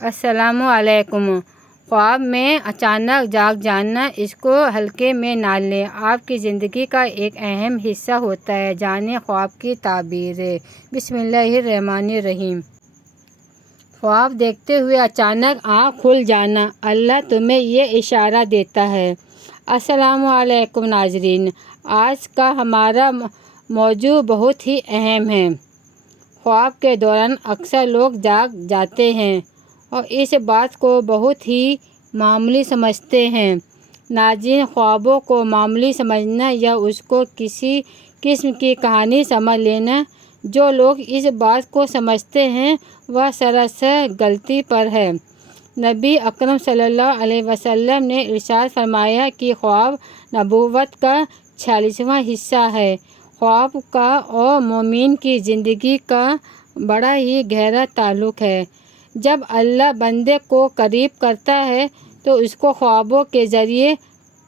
السلام علیکم۔ خواب میں اچانک جاگ جانا، اس کو ہلکے میں نہ لیں، آپ کی زندگی کا ایک اہم حصہ ہوتا ہے۔ جانیں خواب کی تعبیریں۔ بسم اللہ الرحمن الرحیم۔ خواب دیکھتے ہوئے اچانک آنکھ کھل جانا، اللہ تمہیں یہ اشارہ دیتا ہے۔ السلام علیکم ناظرین، آج کا ہمارا موضوع بہت ہی اہم ہے۔ خواب کے دوران اکثر لوگ جاگ جاتے ہیں اور اس بات کو بہت ہی معمولی سمجھتے ہیں۔ ناظرین، خوابوں کو معمولی سمجھنا یا اس کو کسی قسم کی کہانی سمجھ لینا، جو لوگ اس بات کو سمجھتے ہیں وہ سراسر غلطی پر ہے۔ نبی اکرم صلی اللہ علیہ وسلم نے ارشاد فرمایا کہ خواب نبوت کا 46واں حصہ ہے۔ خواب کا اور مومن کی زندگی کا بڑا ہی گہرا تعلق ہے۔ جب اللہ بندے کو قریب کرتا ہے تو اس کو خوابوں کے ذریعے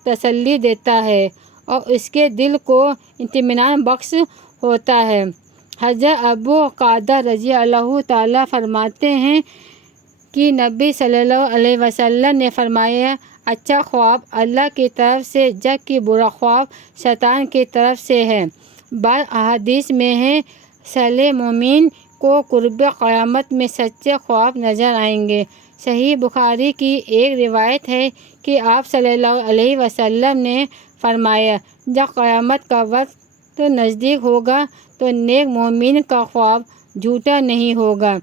تسلی دیتا ہے اور اس کے دل کو اطمینان بخش ہوتا ہے۔ حضرت ابو قتادہ رضی اللہ تعالیٰ فرماتے ہیں کہ نبی صلی اللہ علیہ وسلم نے فرمایا، اچھا خواب اللہ کی طرف سے جبکہ برا خواب شیطان کی طرف سے ہے۔ بعض احادیث میں ہے، صالح مومن کو قرب قیامت میں سچے خواب نظر آئیں گے۔ صحیح بخاری کی ایک روایت ہے کہ آپ صلی اللہ علیہ وسلم نے فرمایا، جب قیامت کا وقت نزدیک ہوگا تو نیک مومن کا خواب جھوٹا نہیں ہوگا۔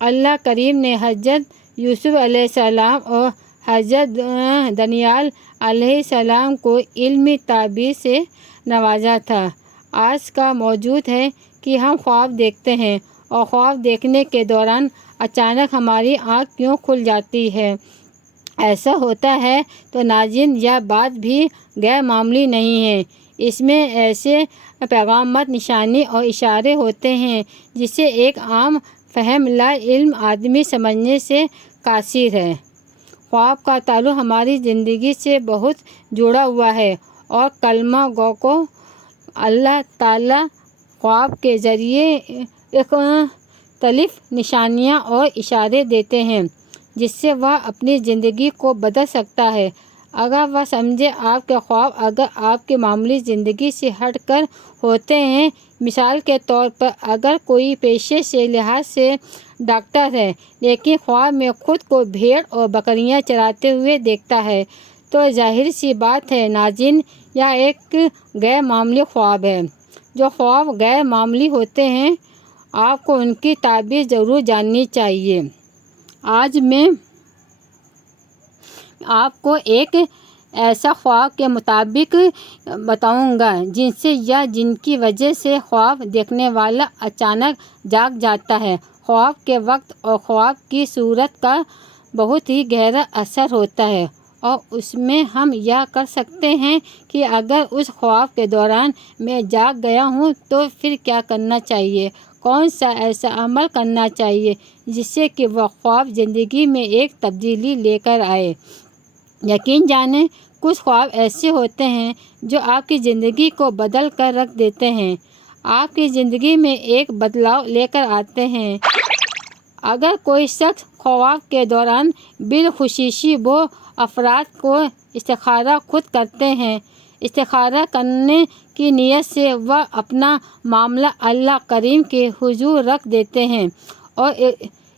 اللہ کریم نے حضرت یوسف علیہ السلام اور حضرت دانیال علیہ السلام کو علمی تعبیر سے نوازا تھا۔ آج کا موضوع ہے کہ ہم خواب دیکھتے ہیں اور خواب دیکھنے کے دوران اچانک ہماری آنکھ کیوں کھل جاتی ہے۔ ایسا ہوتا ہے تو ناظرین، یہ بات بھی غیر معمولی نہیں ہے۔ اس میں ایسے پیغامات، نشانی اور اشارے ہوتے ہیں جسے ایک عام فہم لا علم آدمی سمجھنے سے قاصر ہے۔ خواب کا تعلق ہماری زندگی سے بہت جڑا ہوا ہے اور کلمہ گو کو اللہ تعالیٰ خواب کے ذریعے مختلف نشانیاں اور اشارے دیتے ہیں جس سے وہ اپنی زندگی کو بدل سکتا ہے اگر وہ سمجھے۔ آپ کے خواب اگر آپ کی معمولی زندگی سے ہٹ کر ہوتے ہیں، مثال کے طور پر اگر کوئی پیشے سے لحاظ سے ڈاکٹر ہے لیکن خواب میں خود کو بھیڑ اور بکریاں چراتے ہوئے دیکھتا ہے تو ظاہر سی بات ہے ناظرین، یہ ایک غیر معمولی خواب ہے۔ جو خواب غیر معمولی ہوتے ہیں آپ کو ان کی تعبیر ضرور جاننی چاہیے۔ آج میں آپ کو ایک ایسا خواب کے مطابق بتاؤں گا جن سے یا جن کی وجہ سے خواب دیکھنے والا اچانک جاگ جاتا ہے۔ خواب کے وقت اور خواب کی صورت کا بہت ہی گہرا اثر ہوتا ہے اور اس میں ہم یہ کر سکتے ہیں کہ اگر اس خواب کے دوران میں جاگ گیا ہوں تو پھر کیا کرنا چاہیے، کون سا ایسا عمل کرنا چاہیے جس سے کہ وہ خواب زندگی میں ایک تبدیلی لے کر آئے۔ یقین جانیں، کچھ خواب ایسے ہوتے ہیں جو آپ کی زندگی کو بدل کر رکھ دیتے ہیں، آپ کی زندگی میں ایک بدلاؤ لے کر آتے ہیں۔ اگر کوئی شخص خواب کے دوران بالخصوص وہ افراد کو استخارہ خود کرتے ہیں، استخارہ کرنے کی نیت سے وہ اپنا معاملہ اللہ کریم کے حضور رکھ دیتے ہیں اور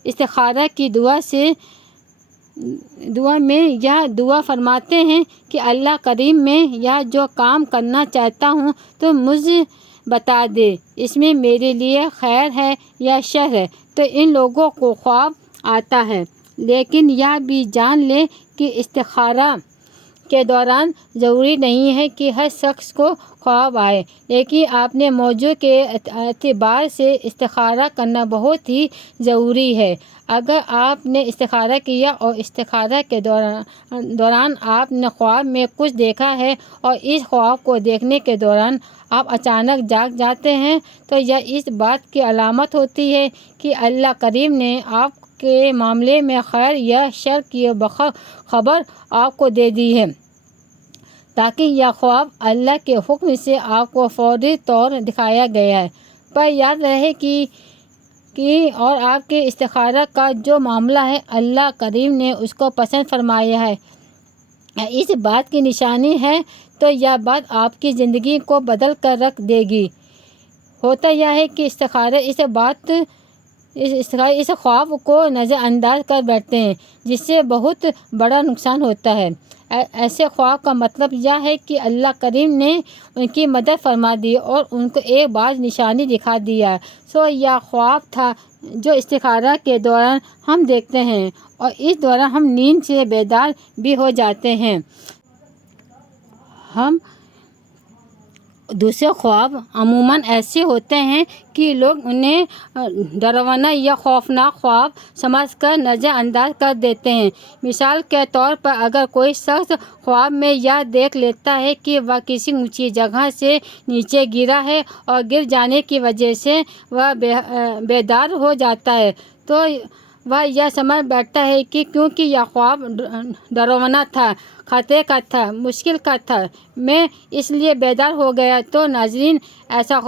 استخارہ کی دعا میں یہ دعا فرماتے ہیں کہ اللہ کریم، میں یہ جو کام کرنا چاہتا ہوں تو مجھے بتا دے، اس میں میرے لیے خیر ہے یا شر ہے۔ تو ان لوگوں کو خواب آتا ہے، لیکن یہ بھی جان لیں کہ استخارہ کے دوران ضروری نہیں ہے کہ ہر شخص کو خواب آئے، لیکن اپنے موضوع کے اعتبار سے استخارہ کرنا بہت ہی ضروری ہے۔ اگر آپ نے استخارہ کیا اور استخارہ کے دوران آپ نے خواب میں کچھ دیکھا ہے اور اس خواب کو دیکھنے کے دوران آپ اچانک جاگ جاتے ہیں تو یہ اس بات کی علامت ہوتی ہے کہ اللہ کریم نے آپ کے معاملے میں خیر یا شر کی خبر آپ کو دے دی ہے، تاکہ یہ خواب اللہ کے حکم سے آپ کو فوری طور دکھایا گیا ہے۔ پر یاد رہے کہ اور آپ کے استخارہ کا جو معاملہ ہے اللہ کریم نے اس کو پسند فرمایا ہے، اس بات کی نشانی ہے، تو یہ بات آپ کی زندگی کو بدل کر رکھ دے گی۔ ہوتا یہ ہے کہ استخارہ اس خواب کو نظر انداز کر بیٹھتے ہیں، جس سے بہت بڑا نقصان ہوتا ہے۔ ایسے خواب کا مطلب یہ ہے کہ اللہ کریم نے ان کی مدد فرما دی اور ان کو ایک بات نشانی دکھا دیا۔ سو یہ خواب تھا جو استخارہ کے دوران ہم دیکھتے ہیں، اور اس دوران ہم نیند سے بیدار بھی ہو جاتے ہیں۔ ہم دوسرے خواب عموماً ایسے ہوتے ہیں کہ لوگ انہیں ڈراونا یا خوفناک خواب سمجھ کر نظر انداز کر دیتے ہیں۔ مثال کے طور پر اگر کوئی شخص خواب میں یہ دیکھ لیتا ہے کہ وہ کسی اونچی جگہ سے نیچے گرا ہے اور گر جانے کی وجہ سے وہ بیدار ہو جاتا ہے، تو وہ یہ سمجھ بیٹھتا ہے کہ کیونکہ یہ خواب ڈراونا تھا، خطرے کا تھا، مشکل کا تھا، میں اس لیے بیدار ہو گیا۔ تو ناظرین، ایسا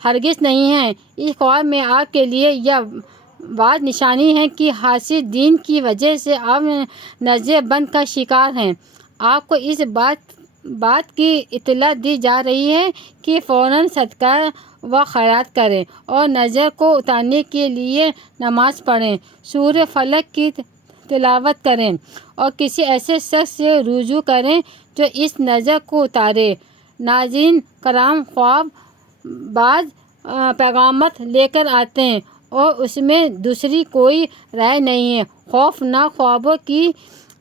ہرگز نہیں ہے۔ اس خواب میں آپ کے لیے یہ بات نشانی ہے کہ حاصل دین کی وجہ سے آپ نظر بند کا شکار ہیں۔ آپ کو اس بات کی اطلاع دی جا رہی ہے کہ فوراً صدقہ و خیرات کریں اور نظر کو اتارنے کے لیے نماز پڑھیں، سورہ فلق کی تلاوت کریں اور کسی ایسے شخص سے رجوع کریں جو اس نظر کو اتارے۔ ناظرین کرام، خواب بعض پیغامات لے کر آتے ہیں اور اس میں دوسری کوئی رائے نہیں ہے۔ خوفناک خوابوں کی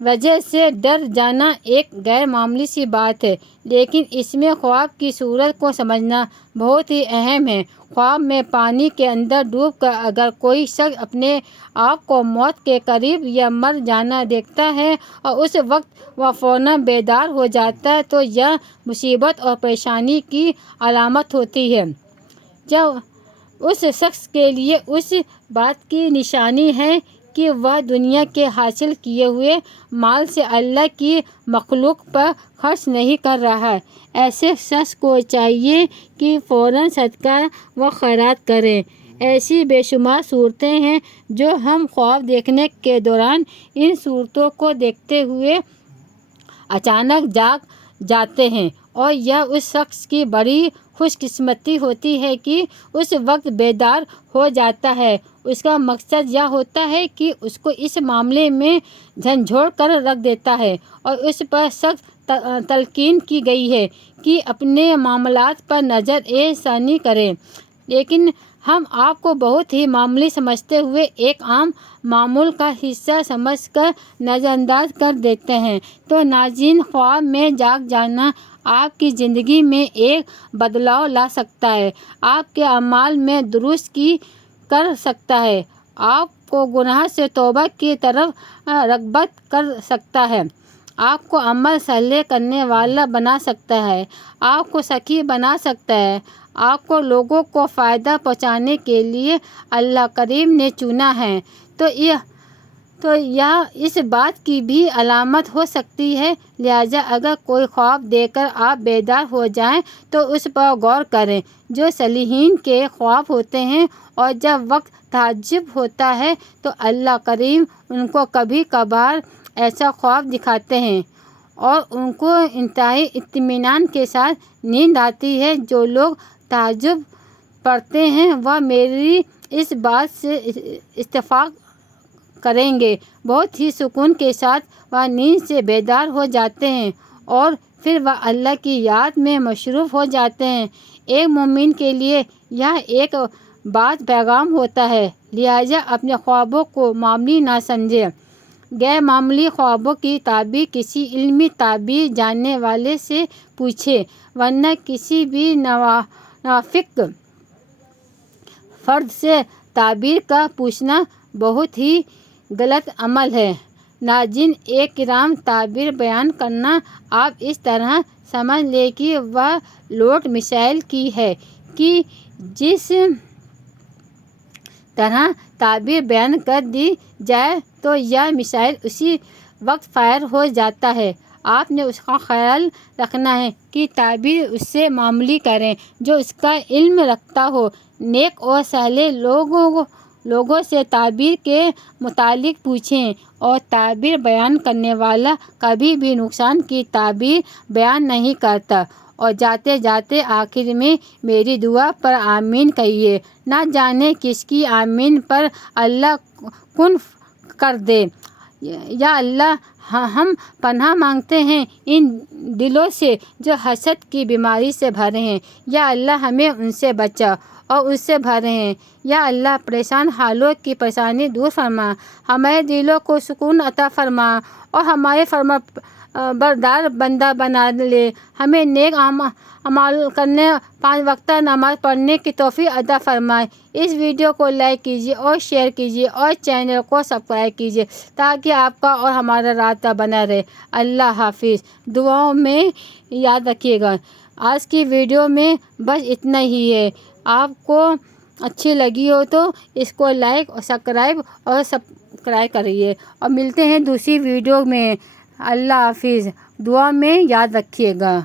وجہ سے ڈر جانا ایک غیر معمولی سی بات ہے، لیکن اس میں خواب کی صورت کو سمجھنا بہت ہی اہم ہے۔ خواب میں پانی کے اندر ڈوب کر اگر کوئی شخص اپنے آپ کو موت کے قریب یا مر جانا دیکھتا ہے اور اس وقت وہ فوراً بیدار ہو جاتا ہے، تو یہ مصیبت اور پریشانی کی علامت ہوتی ہے۔ جب اس شخص کے لیے اس بات کی نشانی ہے کہ وہ دنیا کے حاصل کیے ہوئے مال سے اللہ کی مخلوق پر خرچ نہیں کر رہا ہے۔ ایسے شخص کو چاہیے کہ فوراً صدقہ و خیرات کرے۔ ایسی بے شمار صورتیں ہیں جو ہم خواب دیکھنے کے دوران ان صورتوں کو دیکھتے ہوئے اچانک جاگ جاتے ہیں، اور یہ اس شخص کی بڑی خوش قسمتی ہوتی ہے کہ اس وقت بیدار ہو جاتا ہے۔ اس کا مقصد یہ ہوتا ہے کہ اس کو اس معاملے میں جھنجھوڑ کر رکھ دیتا ہے اور اس پر سخت تلقین کی گئی ہے کہ اپنے معاملات پر نظر ثانی کرے، لیکن ہم آپ کو بہت ہی معمولی سمجھتے ہوئے ایک عام معمول کا حصہ سمجھ کر نظر انداز کر دیتے ہیں۔ تو ناظرین، خواب میں جاگ جانا آپ کی زندگی میں ایک بدلاؤ لا سکتا ہے، آپ کے اعمال میں درستی کر سکتا ہے، آپ کو گناہ سے توبہ کی طرف رغبت کر سکتا ہے، آپ کو عمل صالح کرنے والا بنا سکتا ہے، آپ کو سخی بنا سکتا ہے، آپ کو لوگوں کو فائدہ پہنچانے کے لیے اللہ کریم نے چنا ہے، تو یہ اس بات کی بھی علامت ہو سکتی ہے۔ لہٰذا اگر کوئی خواب دیکھ کر آپ بیدار ہو جائیں تو اس پر غور کریں۔ جو صالحین کے خواب ہوتے ہیں اور جب وقت تہجد ہوتا ہے تو اللہ کریم ان کو کبھی کبھار ایسا خواب دکھاتے ہیں اور ان کو انتہائی اطمینان کے ساتھ نیند آتی ہے۔ جو لوگ تہجد پڑھتے ہیں وہ میری اس بات سے اتفاق کریں گے، بہت ہی سکون کے ساتھ وہ نیند سے بیدار ہو جاتے ہیں اور پھر وہ اللہ کی یاد میں مصروف ہو جاتے ہیں۔ ایک مومن کے لیے یہ ایک بعد پیغام ہوتا ہے، لہٰذا اپنے خوابوں کو معمولی نہ سمجھیں۔ غیر معمولی خوابوں کی تعبیر کسی علمی تعبیر جاننے والے سے پوچھیں، ورنہ کسی بھی ناواقف فرد سے تعبیر کا پوچھنا بہت ہی غلط عمل ہے۔ ناظرین کرام، تعبیر بیان کرنا آپ اس طرح سمجھ لیں کہ وہ لوٹ مسائل کی ہے کہ جس طرح تعبیر بیان کر دی جائے تو یہ مسائل اسی وقت فائر ہو جاتا ہے۔ آپ نے اس کا خیال رکھنا ہے کہ تعبیر اس سے معمولی کریں جو اس کا علم رکھتا ہو۔ نیک اور صالح لوگوں سے تعبیر کے متعلق پوچھیں، اور تعبیر بیان کرنے والا کبھی بھی نقصان کی تعبیر بیان نہیں کرتا۔ اور جاتے جاتے آخر میں میری دعا پر آمین کہیے، نہ جانے کس کی آمین پر اللہ کن کر دے۔ یا اللہ، ہم پناہ مانگتے ہیں ان دلوں سے جو حسد کی بیماری سے بھرے ہیں۔ یا اللہ، ہمیں ان سے بچا اور اس سے بھرے ہیں۔ یا اللہ، پریشان حالوں کی پریشانی دور فرما، ہمارے دلوں کو سکون عطا فرما اور ہمارے فرما بردار بندہ بنا لے۔ ہمیں نیک اعمال کرنے، 5 وقتہ نماز پڑھنے کی توفیق عطا فرمائے۔ اس ویڈیو کو لائک کیجیے اور شیئر کیجیے اور چینل کو سبسکرائب کیجیے تاکہ آپ کا اور ہمارا رابطہ بنا رہے۔ اللہ حافظ۔ دعاؤں میں یاد رکھیے گا۔ آج کی ویڈیو میں بس اتنا ہی ہے۔ آپ کو اچھی لگی ہو تو اس کو لائک اور سبسکرائب کریے، اور ملتے ہیں دوسری ویڈیو میں۔ اللہ حافظ۔ دعا میں یاد رکھیے گا۔